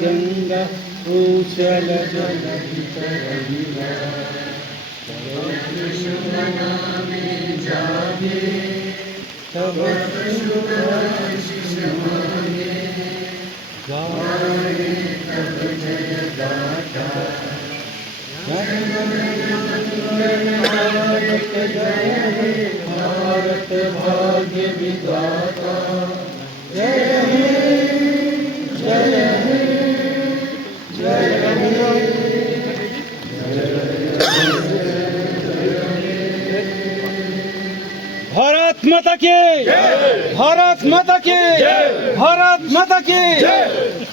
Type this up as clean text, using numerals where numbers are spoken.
गंगा उचल जल भारत भाग्य विधाता जय हे जय हे जय हे भारत माता की भारत माता की भारत माता की